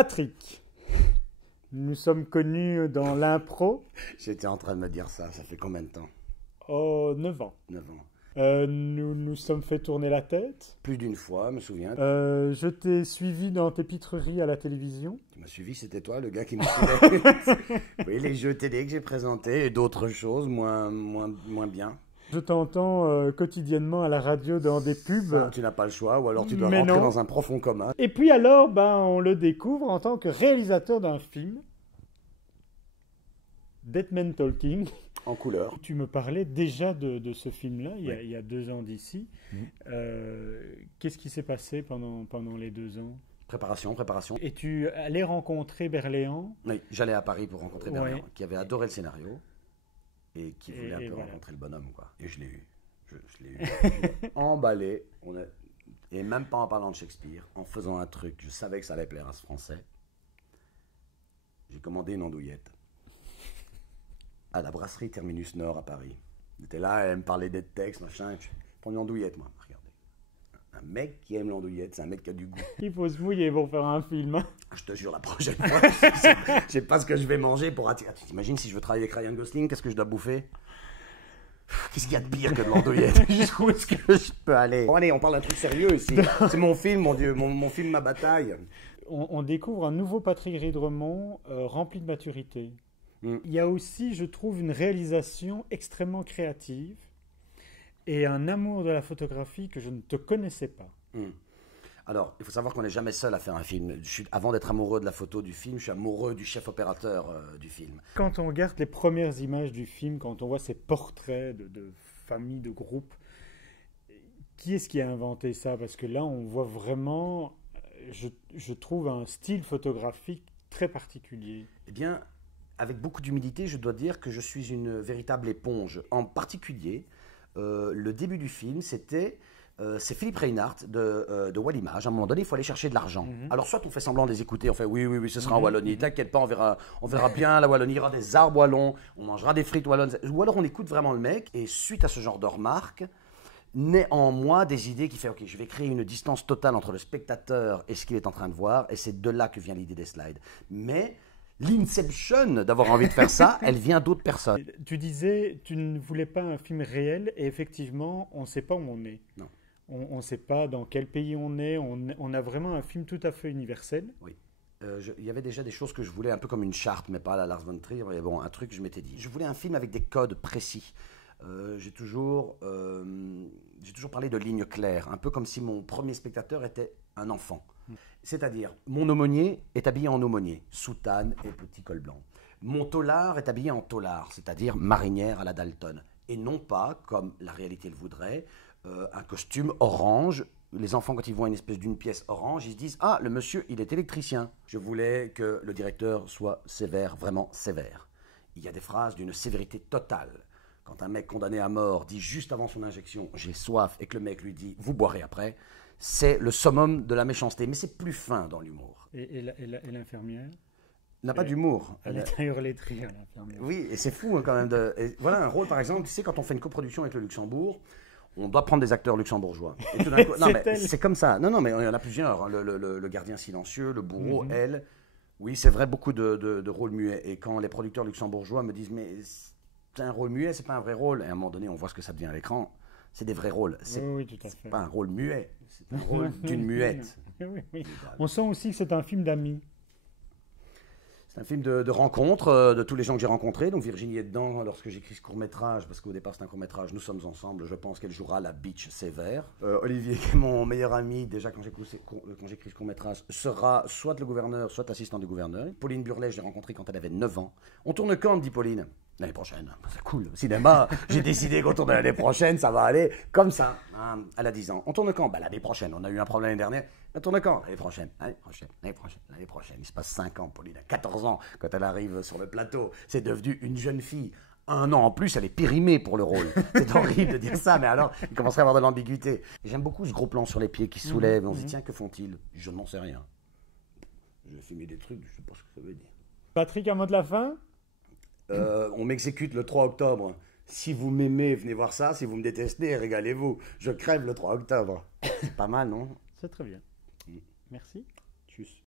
Patrick, nous sommes connus dans l'impro. J'étais en train de me dire ça fait combien de temps? Oh, 9 ans. 9 ans. Nous nous sommes fait tourner la tête. Plus d'une fois, je me souviens. Je t'ai suivi dans tes pitreries à la télévision. Tu m'as suivi, c'était toi, le gars qui me suivait. Oui, les jeux télé que j'ai présentés et d'autres choses moins bien. Je t'entends quotidiennement à la radio dans des pubs. Ça, tu n'as pas le choix, ou alors tu dois Mais rentrer non. dans un profond coma. Et puis alors, on le découvre en tant que réalisateur d'un film, Dead Men Talking. En couleur. Tu me parlais déjà de ce film-là, il y a 2 ans d'ici. Qu'est-ce qui s'est passé pendant les 2 ans? Préparation. Et tu allais rencontrer Berléand? Oui, j'allais à Paris pour rencontrer Berléand, Ouais. qui avait adoré le scénario et qui voulait un peu voilà. rencontrer le bonhomme, quoi. Et je l'ai eu. Je l'ai eu. Je l'ai emballé. Et même pas en parlant de Shakespeare, en faisant un truc, je savais que ça allait plaire à ce Français. J'ai commandé une andouillette à la brasserie Terminus Nord à Paris. Elle était là, elle me parlait des textes, machin. Je prends une andouillette, moi. Regardez. Un mec qui aime l'andouillette, c'est un mec qui a du goût. Il faut se mouiller pour faire un film. Hein. Je te jure, la prochaine fois, je sais pas ce que je vais manger pour attirer. Tu t'imagines si je veux travailler avec Ryan Gosling, qu'est-ce que je dois bouffer? Qu'est-ce qu'il y a de pire que de l'andouillette? Jusqu'où est-ce que je peux aller? Bon, allez, on parle d'un truc sérieux ici. C'est mon film, mon Dieu, mon film, ma bataille. On découvre un nouveau Patrick Ridremont rempli de maturité. Il y a aussi, je trouve, une réalisation extrêmement créative et un amour de la photographie que je ne te connaissais pas. Alors, il faut savoir qu'on n'est jamais seul à faire un film. Avant d'être amoureux de la photo du film, je suis amoureux du chef opérateur du film. Quand on regarde les premières images du film, quand on voit ces portraits de familles, de groupes, qui est-ce qui a inventé ça? Parce que là, on voit vraiment, je trouve, un style photographique très particulier. Eh bien, avec beaucoup d'humilité, je dois dire que je suis une véritable éponge. En particulier, le début du film, c'est Philippe Reinhardt de Wallimage. À un moment donné, il faut aller chercher de l'argent. Alors, soit on fait semblant de les écouter, on fait oui, ce sera en Wallonie, t'inquiète pas, on verra bien la Wallonie, il y aura des arbres wallons, on mangera des frites wallonnes. Ou alors on écoute vraiment le mec, et suite à ce genre de remarques, naît en moi des idées qui font ok, je vais créer une distance totale entre le spectateur et ce qu'il est en train de voir, et c'est de là que vient l'idée des slides. Mais l'inception d'avoir envie de faire ça, elle vient d'autres personnes. Tu disais, tu ne voulais pas un film réel, et effectivement, on ne sait pas où on est. Non. On ne sait pas dans quel pays on est. On a vraiment un film tout à fait universel. Oui. Il y avait déjà des choses que je voulais, un peu comme une charte, mais pas à la Lars von Trier. Mais bon, un truc que je m'étais dit. Je voulais un film avec des codes précis. J'ai toujours parlé de lignes claires, un peu comme si mon premier spectateur était un enfant. C'est-à-dire, mon aumônier est habillé en aumônier, soutane et petit col blanc. Mon taulard est habillé en taulard, c'est-à-dire marinière à la Dalton. Et non pas, comme la réalité le voudrait, un costume orange. Les enfants, quand ils voient une espèce d'une pièce orange, ils se disent « Ah, le monsieur, il est électricien ». Je voulais que le directeur soit sévère, vraiment sévère. Il y a des phrases d'une sévérité totale. Quand un mec condamné à mort dit juste avant son injection « J'ai soif » et que le mec lui dit « Vous boirez après », c'est le summum de la méchanceté. Mais c'est plus fin dans l'humour. Et l'infirmière N'a pas d'humour. Elle est à hurler de rire, l'infirmière. Oui, et c'est fou quand même. Voilà un rôle, par exemple, tu sais, quand on fait une coproduction avec le Luxembourg, on doit prendre des acteurs luxembourgeois. Et tout d'un coup, non, mais c'est comme ça. Non, mais il y en a plusieurs. Hein. Le gardien silencieux, le bourreau, elle. Oui, c'est vrai, beaucoup de rôles muets. Et quand les producteurs luxembourgeois me disent, mais c'est un rôle muet, c'est pas un vrai rôle. Et à un moment donné, on voit ce que ça devient à l'écran. C'est des vrais rôles. C'est tout à fait. pas un rôle muet, c'est un rôle d'une muette. Oui. On sent aussi que c'est un film d'amis. C'est un film de rencontre de tous les gens que j'ai rencontrés. Donc Virginie est dedans lorsque j'écris ce court-métrage, parce qu'au départ c'est un court-métrage, nous sommes ensemble, je pense qu'elle jouera la bitch sévère. Olivier, qui est mon meilleur ami, déjà quand j'écris ce court-métrage, sera soit le gouverneur, soit assistant du gouverneur. Pauline Burlet, je l'ai rencontrée quand elle avait 9 ans. On tourne quand, dit Pauline? L'année prochaine. C'est cool, le cinéma, j'ai décidé qu'on tourne l'année prochaine, ça va aller comme ça. Elle a 10 ans. On tourne quand? L'année prochaine, on a eu un problème l'année dernière. On tourne quand? L'année prochaine. L'année prochaine. Il se passe 5 ans, Pauline a 14 ans quand elle arrive sur le plateau. C'est devenu une jeune fille. 1 an en plus, elle est périmée pour le rôle. C'est horrible de dire ça, mais alors, il commencerait à avoir de l'ambiguïté. J'aime beaucoup ce gros plan sur les pieds qui soulève. On se dit, tiens, que font-ils? Je n'en sais rien. Je vais filmer des trucs, je ne sais pas ce que ça veut dire. Patrick, un mot de la fin? On m'exécute le 3 octobre. Si vous m'aimez, venez voir ça. Si vous me détestez, régalez-vous. Je crève le 3 octobre. C'est pas mal, non? C'est très bien. Merci. Tchuss.